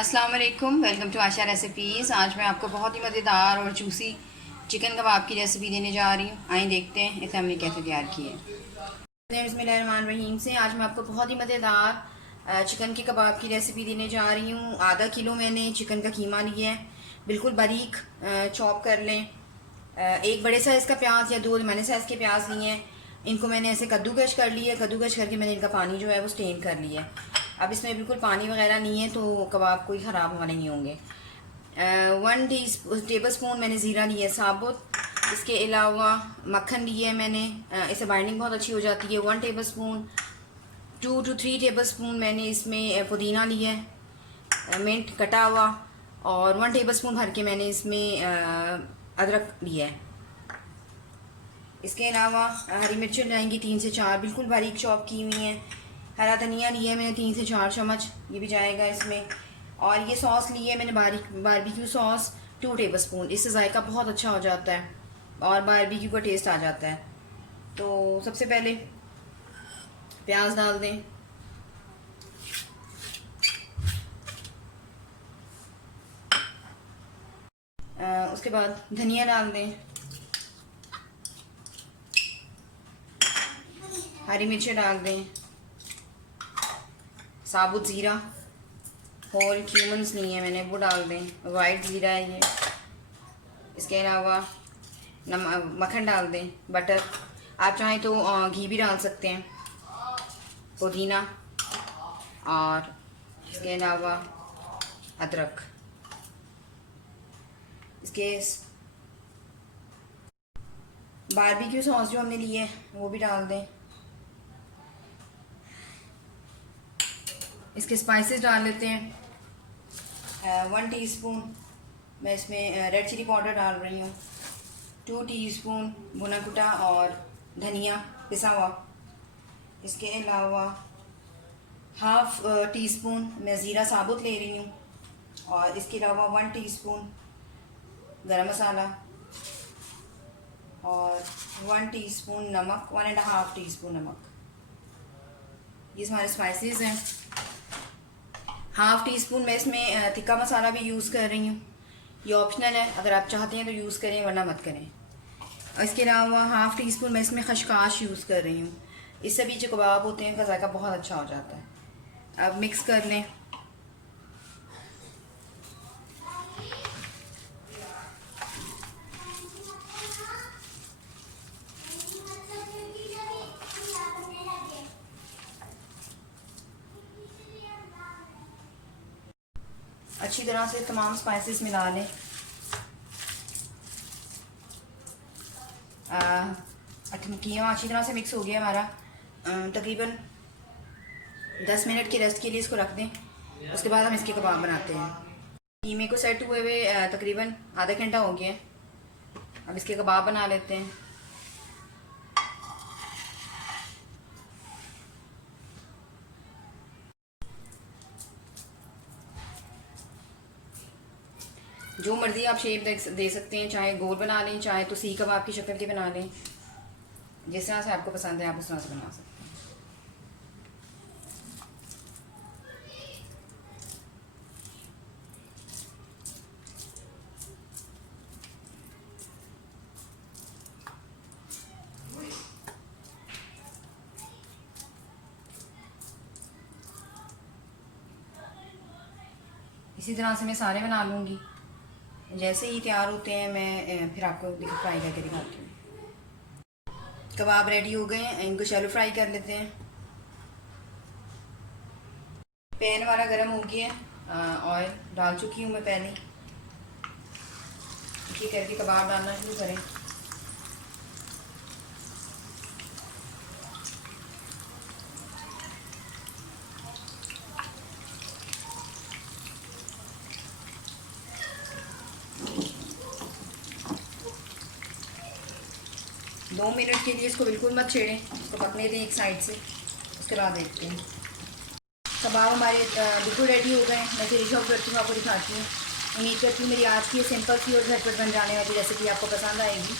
अस्सलाम वालेकुम, welcome to Asha recipes. आज मैं आपको बहुत ही मज़ेदार और जूसी चिकन कबाब की रेसिपी देने जा रही हूँ। आइए देखते हैं इसे हमने कैसे तैयार की है। बिस्मिल्लाहिर्रहमानिर्रहीम से आज मैं आपको बहुत ही मज़ेदार चिकन के कबाब की रेसिपी देने जा रही हूँ। आधा किलो मैंने चिकन का कीमा लिया है, बिल्कुल बारीक चॉप कर लें। एक बड़े साइज़ का प्याज या दो मैंने साइज़ के प्याज लिए हैं, इनको मैंने ऐसे कद्दूकश कर लिया। कद्दूकश करके मैंने इनका पानी जो है वो स्टेन कर लिया है। अब इसमें बिल्कुल पानी वगैरह नहीं है तो कबाब कोई ख़राब हमारे नहीं होंगे। 1 टेबल स्पून मैंने ज़ीरा लिया है साबुत। इसके अलावा मक्खन लिया है मैंने, इससे बाइंडिंग बहुत अच्छी हो जाती है। 1 table spoon 2 to 3 table spoon मैंने इसमें पुदीना लिया है, मिंट कटा हुआ। और 1 टेबल स्पून भर के मैंने इसमें अदरक लिया है। इसके अलावा हरी मिर्चें लाएंगी 3 से 4, बिल्कुल बारीक चॉप की हुई हैं। हरा धनिया लिया है मैंने 3 से 4 चम्मच, ये भी जाएगा इसमें। और ये सॉस ली है मैंने बारबेक्यू सॉस 2 टेबल स्पून। इससे जायका बहुत अच्छा हो जाता है और बारबेक्यू का टेस्ट आ जाता है। तो सबसे पहले प्याज डाल दें, उसके बाद धनिया डाल दें, हरी मिर्चें डाल दें, साबुत ज़ीरा होल क्यूमन्स नहीं है मैंने वो डाल दें, वाइट ज़ीरा है ये। इसके अलावा मक्खन डाल दें, बटर, आप चाहें तो घी भी डाल सकते हैं, पुदीना और इसके अलावा अदरक। इसके बारबेक्यू सॉस जो हमने लिए वो भी डाल दें। इसके स्पाइसेस डाल लेते हैं। 1 टीस्पून मैं इसमें रेड चिली पाउडर डाल रही हूँ, 2 टीस्पून भुना कुटा और धनिया पिसा हुआ। इसके अलावा हाफ टीस्पून मैं ज़ीरा साबुत ले रही हूँ। और इसके अलावा 1 टीस्पून गरम मसाला और 1 टीस्पून नमक, 1.5 टीस्पून नमक। ये हमारे स्पाइसेस हैं। हाफ टी स्पून मैं इसमें तिक्का मसाला भी यूज़ कर रही हूँ, ये ऑप्शनल है, अगर आप चाहते हैं तो यूज़ करें वरना मत करें। और इसके अलावा हाफ टी स्पून मैं इसमें खशकाश यूज़ कर रही हूँ, इससे भी जो कबाब होते हैं उनका जायका बहुत अच्छा हो जाता है। अब मिक्स कर लें। अच्छी तरह से तमाम स्पाइसेस मिला लें। कीमा अच्छी तरह से मिक्स हो गया हमारा। तकरीबन 10 मिनट के रेस्ट के लिए इसको रख दें, उसके बाद हम इसके कबाब बनाते हैं। कीमे को सेट हुए तकरीबन आधा घंटा हो गया। अब इसके कबाब बना लेते हैं। जो मर्ज़ी आप शेप दे सकते हैं, चाहे गोल बना लें, चाहे तो सीख कबाब की शक्ल के बना लें, जिस तरह से आपको पसंद है आप उस तरह से बना सकते हैं। इसी तरह से मैं सारे बना लूँगी। जैसे ही तैयार होते हैं मैं फिर आपको फ्राई करके दिखाती हूँ। कबाब रेडी हो गए हैं, इनको शैलो फ्राई कर लेते हैं। पैन हमारा गर्म हो गया है, ऑयल डाल चुकी हूँ मैं पहले। ये करके कबाब डालना शुरू करें। दो मिनट के लिए इसको बिल्कुल मत छेड़ें, इसको पकने दें एक साइड से, उसके बाद देखते हैं। कबाब हमारे बिल्कुल रेडी हो गए हैं। मैं फिनिश ऑफ करती हूँ, आपको दिखाती हूँ। उम्मीद करती हूँ मेरी आज की सिंपल सी और झटपट बन जाने वाली रेसिपी आपको पसंद आएगी।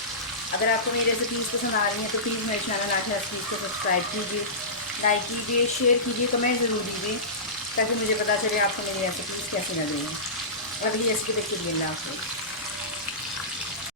अगर आपको मेरी रेसिपीज़ पसंद आ रही हैं तो प्लीज़ मेरे चैनल आशा रेसिपीज़ को सब्सक्राइब कीजिए, लाइक कीजिए, शेयर कीजिए, कमेंट ज़रूर दीजिए। ताकि मुझे पता चले आपको मेरी रेसिपीज़ कैसी लग रही है। अगली रेसिपी देखिए आपको।